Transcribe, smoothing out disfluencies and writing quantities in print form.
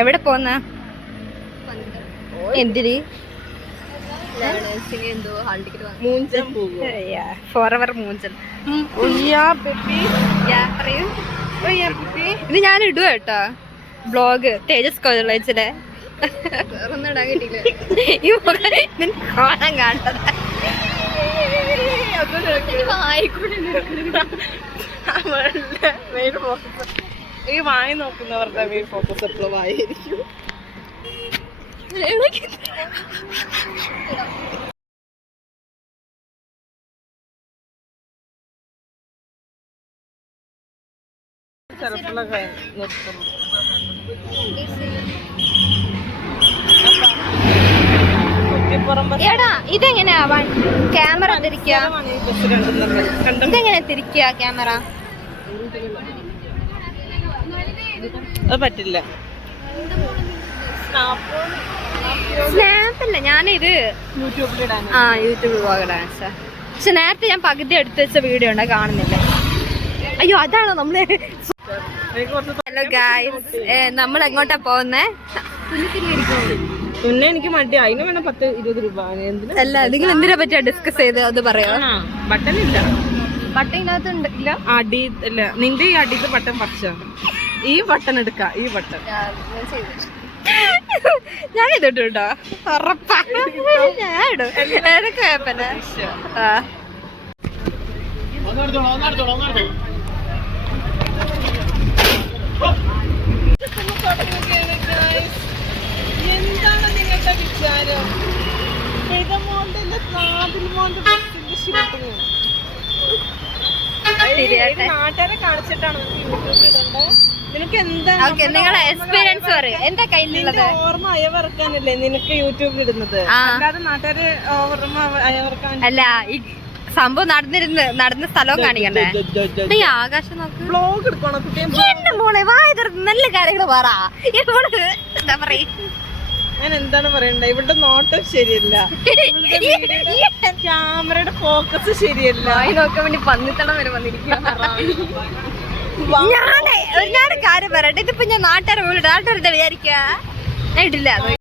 എവിടെ പോന്ന? എന്തിന്? ഫോറവർ മൂഞ്ചൻ. ഇത് ഞാൻ ഇടുക കേട്ടോ ബ്ലോഗ് തേജസ് കോളേജിലെ. കാണാൻ കാണട്ടത് ഈ വായി നോക്കുന്നവരുടെ മെയിൻ ഫോക്കസ് എപ്പോഴും വായിരിക്കും. ചെറുപ്പളൊക്കെ നിർത്തുന്നു. എടാ ഇതെങ്ങനെയാ ക്യാമറ തിരിക്കുക? ഇതെങ്ങനെ തിരിക്കുക ക്യാമറ? അത് പറ്റില്ല. സ്നാപ്പല്ല, ഞാനിത് യൂട്യൂബിൽ പോകടാ. പക്ഷെ നേരത്തെ ഞാൻ പകുതി എടുത്ത് വെച്ച വീഡിയോ ഉണ്ട്, കാണുന്നില്ല. അയ്യോ അതാണോ നമ്മള്? ഹലോ ഗായ്സ്, നമ്മൾ എങ്ങോട്ടാ പോകുന്നേ? പിന്നെ എനിക്ക് മടി, അതിന് വേണം 10-20 രൂപ. അല്ല, നിങ്ങൾ എന്തിനെ പറ്റിയാ ഡിസ്കസ് ചെയ്ത് അത് പറയാ? ബട്ടൺ ഇല്ല. ബട്ടൺ ഇതിനകത്തുണ്ട്. ഇല്ല, അടി അല്ല, നിന്റെ ഈ അടിക്ക് ബട്ടൺ പറിച്ച ഈ ബട്ടൺ എടുക്ക. ഈ ബട്ടൺ ഞാൻ ഇതിട്ടു കേട്ടോ, ഉറപ്പാ ഞാൻ ഇടും. ഏതൊക്കെ കുഴപ്പമില്ല. എന്താണ് നിങ്ങളുടെ വിചാരം? നാട്ടുകാരെ കാണിച്ചിട്ടാണ് യൂട്യൂബിൽ ഇടണ്ടോ? നിനക്ക് എന്താണ് നിങ്ങളെ എക്സ്പീരിയൻസ് പറയും. എന്താ കയ്യിലുള്ളത്? ഓർമ്മ അയവറക്കാനല്ലേ നിനക്ക് യൂട്യൂബിൽ ഇടുന്നത്, അല്ലാതെ നാട്ടുകാര് ഓർമ്മ അയവറക്കാൻ അല്ല. ഈ സംഭവം നടന്ന സ്ഥലവും കാണിക്കണ്ടേ? ഈ ആകാശം നോക്ക്. വ്ലോഗ് എടുക്കണോ കുട്ടിയെ? മോളെ വായ നല്ല കാര്യങ്ങൾ പറ. എന്താ പറയ? ഞാൻ എന്താണ് പറയണ്ടേ? ഇവിടെ നോട്ടം ശരിയല്ല, ക്യാമറയുടെ ഫോക്കസ് ശരിയല്ല. നോക്കാൻ വേണ്ടി പന്നിത്തടം വരെ വന്നിരിക്കുക. ഞാനൊരു കാര്യം പറയട്ടെ, ഇതിപ്പോ ഞാൻ നാട്ടുകാരെ വിചാരിക്കാ ഞാൻ ഇടില്ല.